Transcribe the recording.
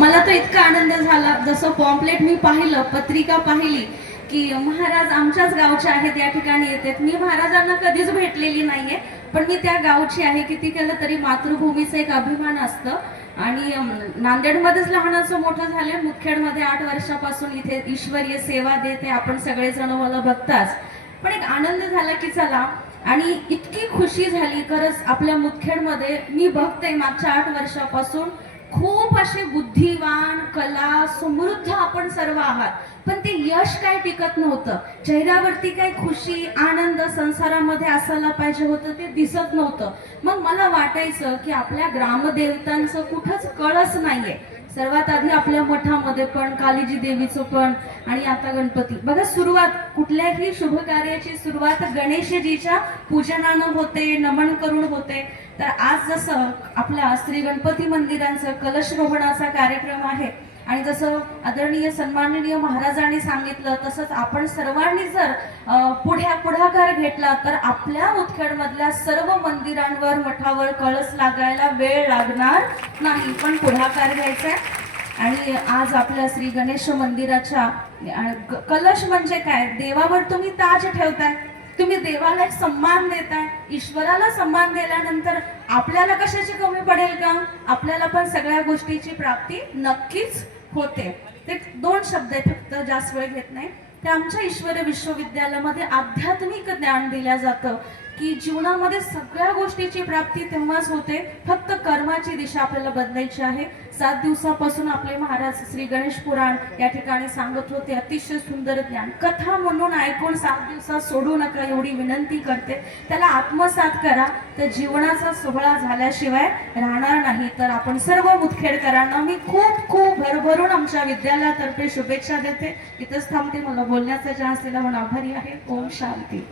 मला तर इतका आनंद झाला, जसं पॉम्पलेट मी पाहिलं, पत्रिका पाहिली की महाराज आमच्याच गावचे आहेत, या ठिकाणी येतात. मी महाराजांना कधीच भेटलेली नाहीये, पण मी त्या गावची आहे. किती केलं तरी मातृभूमीचा एक अभिमान असतं. आणि नांदेडमध्येच लहानाचं मोठं झाले, मुदखेडमध्ये 8 वर्षापासून इथे ईश्वरीय सेवा देते. आपण सगळेजण मला बघताच, पण एक आनंद झाला की चला. आणि इतकी खुशी झाली खरंच. आपल्या मुदखेडमध्ये मी बघते मागच्या 8 वर्षापासून खूप असे बुद्धिवान, कला समृद्ध आपण सर्व आहात, पण ते यश काय टिकत नव्हतं. चेहऱ्यावरती काही खुशी, आनंद संसारामध्ये असायला पाहिजे होतं, ते दिसत नव्हतं. मग मला वाटायचं की आपल्या ग्रामदेवतांचं कुठंच कळस नाहीये. सर्वात आधी आपल्या मठामध्ये पण कालीजी देवीचं पण, आणि आता गणपती. बघा, सुरुवात कुठल्याही शुभ कार्याची सुरुवात गणेशजीच्या पूजनानं होते, नमन करून होते. तर आज जसं आपल्या श्री गणपती मंदिरांचं कलशरोहणाचा कार्यक्रम आहे, आणि जसं आदरणीय सन्माननीय महाराजांनी सांगितलं, तसंच आपण सर्वांनी जर पुढाकार घेतला तर आपल्या मुदखेडमधल्या सर्व मंदिरांवर, मठावर कळस लागायला वेळ लागणार नाही. पण पुढाकार घ्यायचा. आणि आज आपल्या श्री गणेश मंदिराच्या कलश म्हणजे काय, देवावर तुम्ही ताज ठेवताय, तुम्ही देवाला एक सम्मान देताय. ईश्वराला सम्मान दिल्यानंतर आपल्याला कशाची कमी पडेल का? आपल्याला पण सगळ्या गोष्टीची प्राप्ती नक्कीच होते. ते 2 शब्द आहेत, फक्त जास्त वेळ घेत नाही. ते आमच्या ईश्वर विश्वविद्यालयामध्ये आध्यात्मिक ज्ञान दिलं जातं की जीवनामध्ये सगळ्या गोष्टीची प्राप्ती तेव्हाच होते, फक्त कर्माची दिशा आपल्याला बदलायची आहे. 7 दिवसापासून आपले महाराज श्री गणेश पुराण या ठिकाणी सांगत होते. अतिशय सुंदर ज्ञान कथा म्हणून ऐकून 7 दिवसात सोडू नका, एवढी विनंती करते. त्याला आत्मसात करा, तर जीवनाचा सोहळा झाल्याशिवाय राहणार नाही. तर आपण सर्व मुदखेडकरांना मी खूप खूप भरभरून आमच्या विद्यालयातर्फे शुभेच्छा देते. इथंच थांबते. मला बोलण्याचा चान्स दिला म्हणून आभारी आहे. ओम शांती.